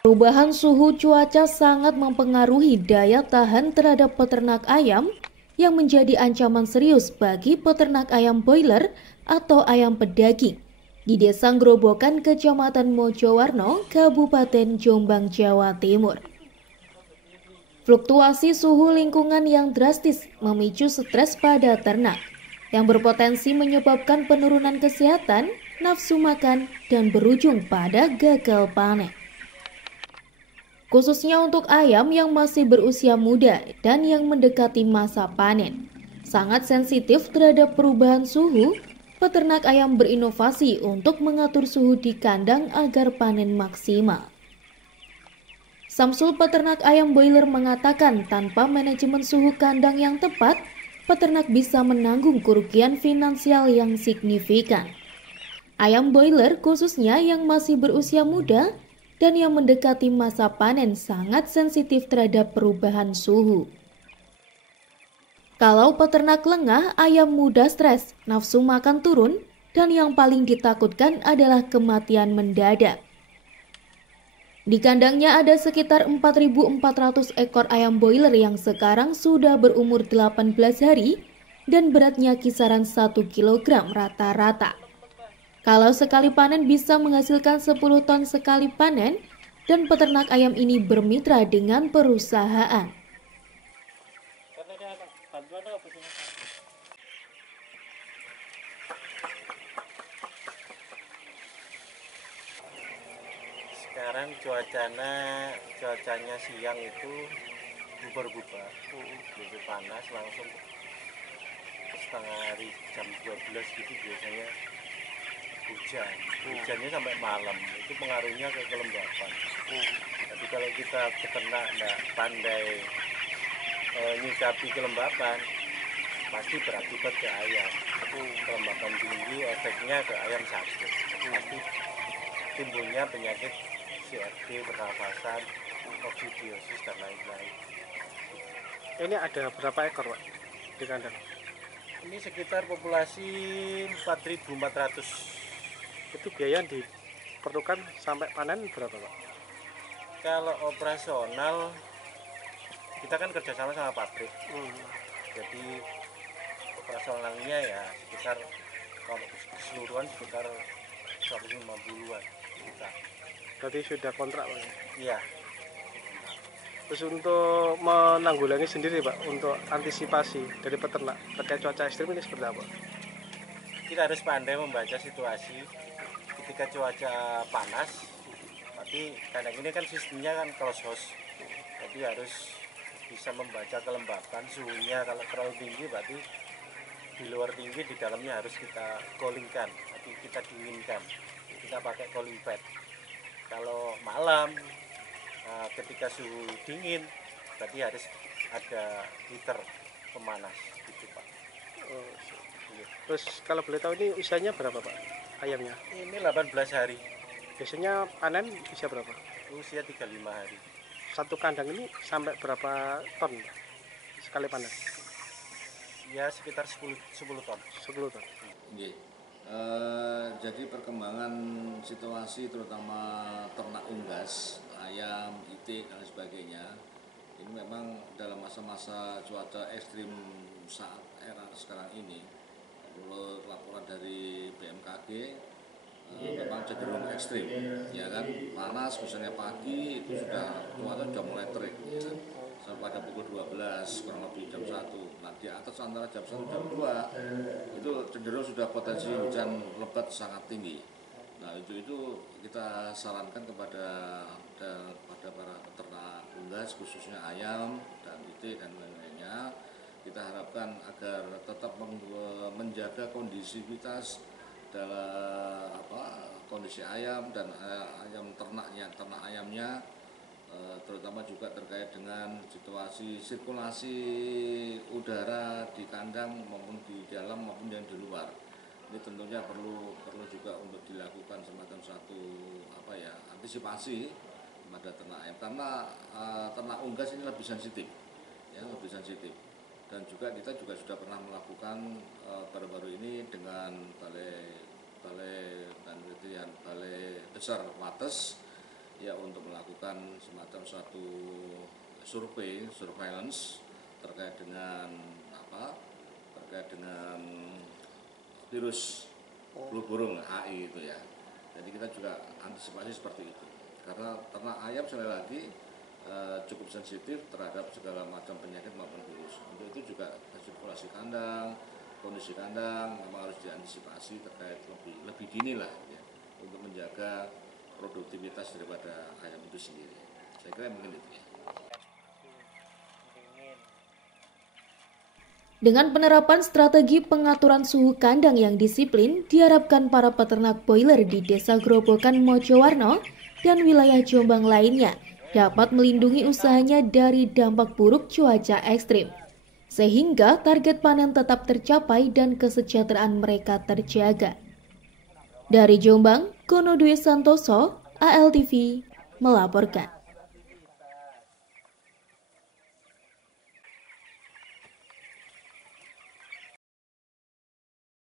Perubahan suhu cuaca sangat mempengaruhi daya tahan terhadap peternak ayam yang menjadi ancaman serius bagi peternak ayam boiler atau ayam pedaging di Desa Grobogan, Kecamatan Mojowarno, Kabupaten Jombang, Jawa Timur. Fluktuasi suhu lingkungan yang drastis memicu stres pada ternak yang berpotensi menyebabkan penurunan kesehatan, nafsu makan, dan berujung pada gagal panen. Khususnya untuk ayam yang masih berusia muda dan yang mendekati masa panen. Sangat sensitif terhadap perubahan suhu, peternak ayam berinovasi untuk mengatur suhu di kandang agar panen maksimal. Samsul, peternak ayam boiler, mengatakan tanpa manajemen suhu kandang yang tepat, peternak bisa menanggung kerugian finansial yang signifikan. Ayam boiler khususnya yang masih berusia muda dan yang mendekati masa panen sangat sensitif terhadap perubahan suhu. Kalau peternak lengah, ayam mudah stres, nafsu makan turun, dan yang paling ditakutkan adalah kematian mendadak. Di kandangnya ada sekitar 4.400 ekor ayam boiler yang sekarang sudah berumur 18 hari dan beratnya kisaran 1 kg rata-rata. Kalau sekali panen bisa menghasilkan 10 ton sekali panen, dan peternak ayam ini bermitra dengan perusahaan. Sekarang cuacanya siang itu berubah-ubah, lebih panas, langsung setengah hari jam 12 gitu biasanya hujannya sampai malam, itu pengaruhnya ke kelembapan. Tapi kalau kita peternak nggak pandai nyikapi kelembapan, pasti berakibat ke ayam. Kelembapan tinggi efeknya ke ayam sakit, pasti timbulnya penyakit CRD, pernafasan, koksidiosis, dan lain-lain. Ini ada berapa ekor, Pak, di kandang? Ini sekitar populasi 4.400. Itu biaya yang diperlukan sampai panen berapa, Pak? Kalau operasional kita kan kerjasama sama pabrik, jadi operasionalnya ya sekitar, kalau keseluruhan sekitar 150-an juta. Berarti sudah kontrak, Pak? Iya. Terus untuk menanggulangi sendiri, Pak, untuk antisipasi dari peternak terkait cuaca ekstrim ini seperti apa? Kita harus pandai membaca situasi. Ketika cuaca panas, tapi kandang ini kan sistemnya kan close house, jadi harus bisa membaca kelembapan suhunya. Kalau terlalu tinggi berarti di luar tinggi, di dalamnya harus kita coolingkan, tapi kita dinginkan, kita pakai cooling pad. Kalau malam ketika suhu dingin, berarti harus ada heater pemanas gitu, Pak. Terus kalau boleh tahu ini usianya berapa, Pak, ayamnya? Ini 18 hari. Biasanya panen usia berapa? Usia 35 hari. Satu kandang ini sampai berapa ton, Pak, sekali panen? Ya sekitar 10 ton. 10 ton. Jadi perkembangan situasi terutama ternak unggas, ayam, itik, dan sebagainya, ini memang dalam masa-masa cuaca ekstrim saat era sekarang ini, menurut laporan dari BMKG, memang cenderung ekstrim, ya kan? Panas misalnya pagi itu cuaca sudah mulai terik, ya, sampai pada pukul 12 kurang lebih jam 1. Nah, di atas antara jam 1 jam 2 itu cenderung sudah potensi hujan lebat sangat tinggi. Nah, itu kita sarankan kepada para peternak unggas, khususnya ayam dan itik dan lain-lainnya. Kita harapkan agar tetap menjaga kondisivitas dalam kondisi ayam dan ayam ternak ayamnya, terutama juga terkait dengan situasi sirkulasi udara di kandang maupun di dalam maupun yang di luar. Ini tentunya perlu juga untuk dilakukan semacam satu antisipasi pada ternak ayam, karena ternak unggas ini lebih sensitif, ya, lebih sensitif. Dan juga kita sudah pernah melakukan baru-baru ini dengan Balai Besar Wates, ya untuk melakukan semacam suatu surveillance terkait dengan virus flu burung AI itu ya. Jadi kita juga antisipasi seperti itu. Karena ternak ayam sekali lagi cukup sensitif terhadap segala macam penyakit maupun virus. Untuk itu juga sirkulasi kandang, kondisi kandang memang harus diantisipasi terkait lebih dini lah ya, untuk menjaga produktivitas daripada ayam itu sendiri. Saya kira mungkin itu ya. Dengan penerapan strategi pengaturan suhu kandang yang disiplin, diharapkan para peternak broiler di Desa Grobogan Mojowarno dan wilayah Jombang lainnya dapat melindungi usahanya dari dampak buruk cuaca ekstrim, sehingga target panen tetap tercapai dan kesejahteraan mereka terjaga. Dari Jombang, Kono Dwi Santoso, ALTV melaporkan.